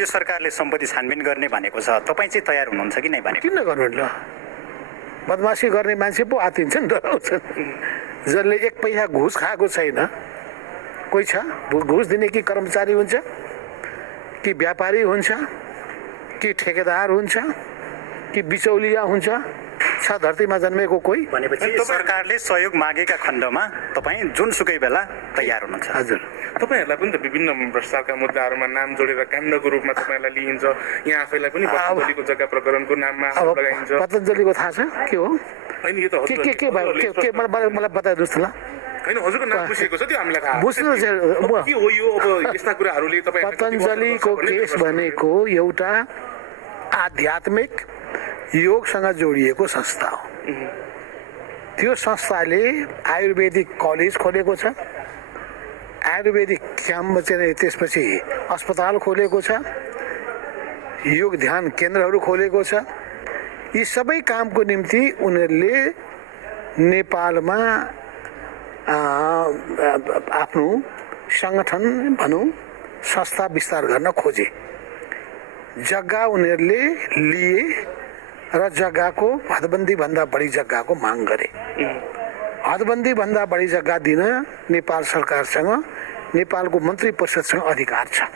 यो सरकारले सम्पत्ति छानबिन गर्ने भनेको छ, तपाईँ चाहिँ तयार हुनुहुन्छ कि नै भने? किन गर्नु ल? बदमासी गर्ने मान्छे पो आतिन्छन्, डराउँछन्। जसले एक पैसा घुस खाएको छैन कोही छ? घुस दिने कि कर्मचारी हुन्छ कि व्यापारी हुन्छ कि ठेकेदार हुन्छ कि बिचौलिया हुन्छ? छ धरतीमा जन्मेको कोही? भनेपछि सरकारले सहयोग मागेका खण्डमा तपाईँ जुनसुकै बेला तयार हुनुहुन्छ? हजुर। तपाईहरुलाई पनि त विभिन्न भ्रष्टाचारका मुद्दाहरूमा नाम जोडेर काण्डको रूपमा तपाईहरुलाई लिइन्छ। यहाँ आफैलाई पनि पतञ्जलिको जग्गा प्रकरणको नाममा आरोप लगाइन्छ। पतञ्जलिको थाहा छ के हो? हैन, यो त के भयो? के मलाई बताइदिनुहोस् त ल। हैन, हजुरको नाम बुझेको छ, त्यो हामीलाई थाहा बुझ्नु के हो यो? अब यस्ता कुराहरूले तपाईँ पतञ्जलिको केस भनेको एउटा आध्यात्मिक योगसँग जोडिएको संस्था हो। त्यो संस्थाले आयुर्वेदिक कलेज खोलेको छ, आयुर्वेदिक क्याम्प चाहिँ त्यसपछि अस्पताल खोलेको छ, योग ध्यान केन्द्रहरू खोलेको छ। यी सबै कामको निम्ति उनीहरूले नेपालमा आफ्नो सङ्गठन भनौँ संस्था विस्तार गर्न खोजे। जग्गा उनीहरूले लिए र जग्गाको हदबन्दी भन्दा बढी जग्गाको माग गरे। हदबन्दी भन्दा बढी जग्गा दिन नेपाल सरकारसँग, नेपालको मन्त्री परिषदसँग अधिकार छ।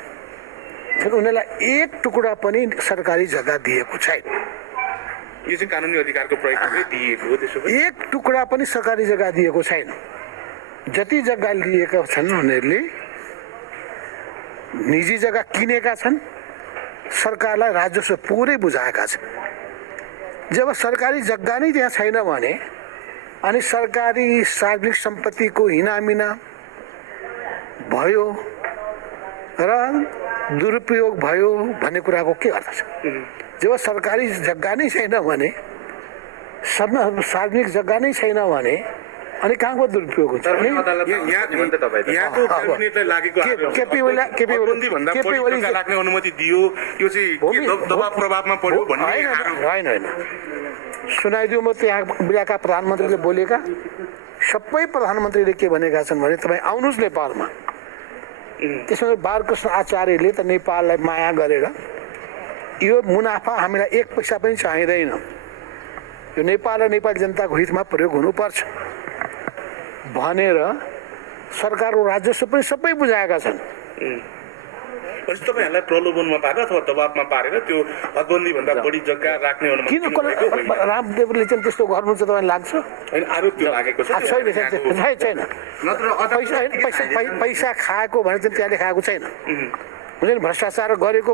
उनीहरूलाई एक टुक्रा पनि सरकारी जग्गा दिएको छैन। यो चाहिँ कानुनी अधिकारको प्रयोगले दिएको हो। त्यसो भए एक टुक्रा पनि सरकारी जग्गा दिएको छैन। जति जग्गा लिएका छन् उनीहरूले निजी जग्गा किनेका छन्, सरकारलाई राजस्व पुरै बुझाएका छन्। जब सरकारी जग्गा नै त्यहाँ छैन भने अनि सरकारी सार्वजनिक सम्पत्तिको हिनामिना भयो र दुरुपयोग भयो भन्ने कुराको के अर्थ छ? जब सरकारी जग्गा नै छैन भने, सार्वजनिक जग्गा नै छैन भने अनि कहाँको दुरुपयोग हुन्छ? केपी ओली राख्ने अनुमति दियो, यो चाहिँ दबाब प्रभावमा पर्यो भन्ने होइन। सुनाइदियो, म त्यहाँ बिहाका प्रधानमन्त्रीले बोलेका सबै प्रधानमन्त्रीले के भनेका छन् भने तपाईँ आउनुहोस् नेपालमा। त्यसमा बालकृष्ण आचार्यले त नेपाललाई माया गरेर यो मुनाफा हामीलाई एक पैसा पनि चाहिँदैन, यो नेपाल र नेपाली जनताको हितमा प्रयोग हुनुपर्छ भनेर सरकारको राजस्व पनि सबै बुझाएका छन्। तपाईँहरूलाई प्रलोभनमा पारेर अथवा दबाबमा पारेर त्यो हदबन्दी भन्दा बढी जग्गा राख्ने अनुमति किन रामदेवले चाहिँ त्यस्तो गर्नुहुन्छ तपाईँलाई लाग्छ? हैन, आरोप त्यो लागेको छ। छैन। पैसा खाएको भने चाहिँ त्यहाँले खाएको छैन। भ्रष्टाचार गरेको